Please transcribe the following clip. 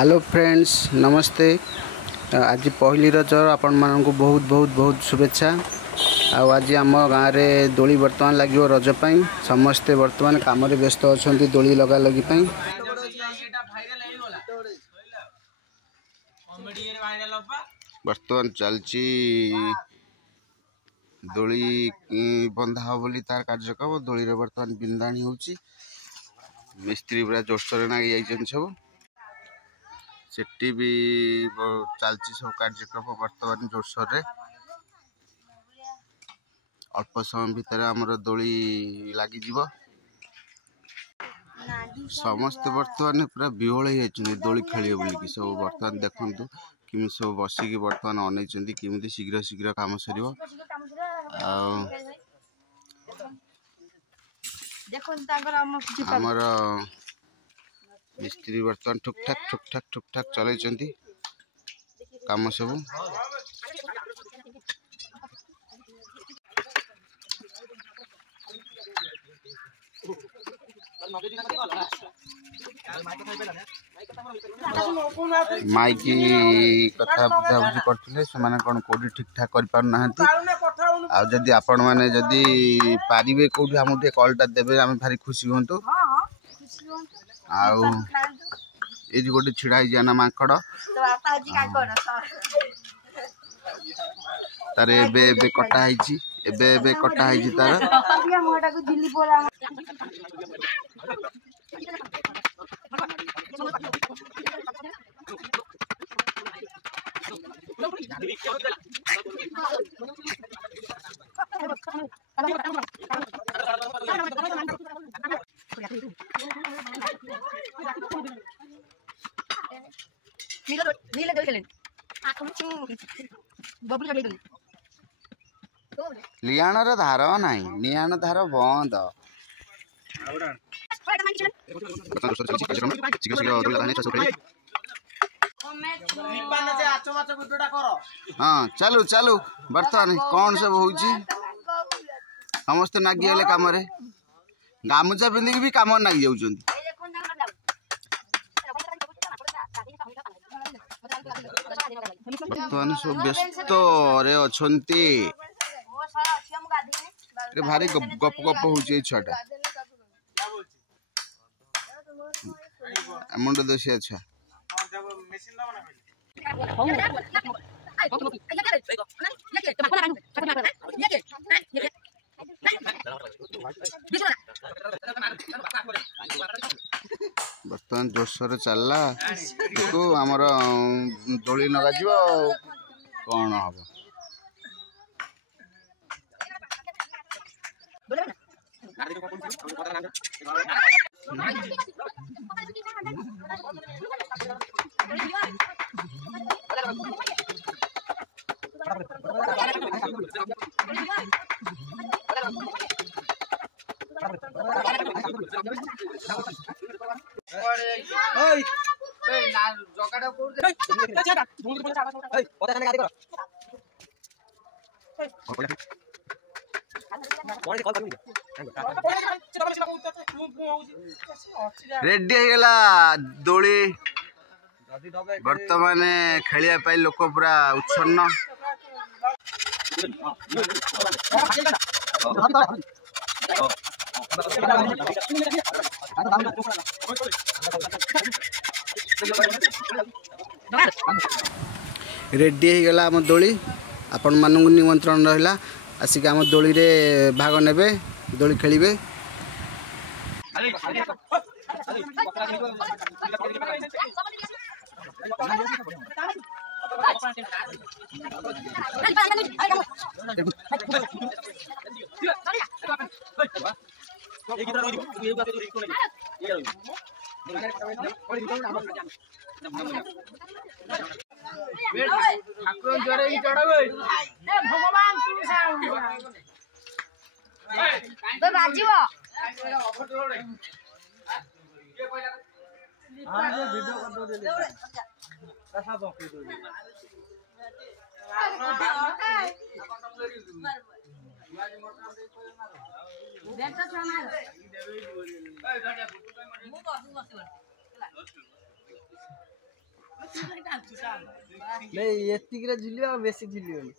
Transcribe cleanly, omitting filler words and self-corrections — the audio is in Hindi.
हेलो फ्रेंड्स नमस्ते। आज पहली रज आपण मानक बहुत बहुत बहुत शुभेच्छा। आज आम गाँव में दोली बर्तमान लगे रज पाई समस्ते बर्तमान काम व्यस्त अच्छा दोली लगा लगी पाई। बर्तमान चलची दोली बंधा हो बोली तार कार्यक्रम दोली रे बर्तमान बिंदाणी होची मिस्त्री पूरा जोरसोर नागी जाइछन सब सेठी भी चलची सब कार्यक्रम बर्तमान जोरसोर रे अल्प समय भितर आमर दोली लगी जीव समस्त बर्तमान पूरा विहल हो दोली खेल बोलिकी सब बर्तमान देखु किमी सब बसिकी बर्तमान अनै किमी शीघ्र शीघ्र काम सर आमर मिस्त्री बर्तमान ठुक ठाक चल काम सब माइकी कथा बुझाबुझी करते से कौन कौटी ठीक ठाक करदी आपण मैंने जदि पारे कौटी आमको कलटा देवे आम भारी खुशी हूँ। ये गोटे छिड़ा ना माकड़ तार एबे कटा एबे कटा तार लियाण धार ना नियाण धार बंद हाँ चलू चलू बर्तमान कौन सब हो समस्त नागी हेले कम गामुचा पिंधिक भी कम नागी जाऊँ बर्तमान सब व्यस्त रे अच्छे भारी गप गप हो छुआटा मुंड दोषी अच्छा बर्तमान जोरसोर चलला देखो आमर दोली लगा कौन हम रेडी होगा दोली बर्तमान खेलिया लोक पूरा उच्छन्न रेडी होगा आम दोली आपण मानू निमंत्रण रहा आसिक आम दोली रे भाग नेबे दोली खेलिबे। ନାଇଁ ଏତିକିରେ ଝୁଲିବ ଆଉ ବେଶୀ ଝୁଲିବନି।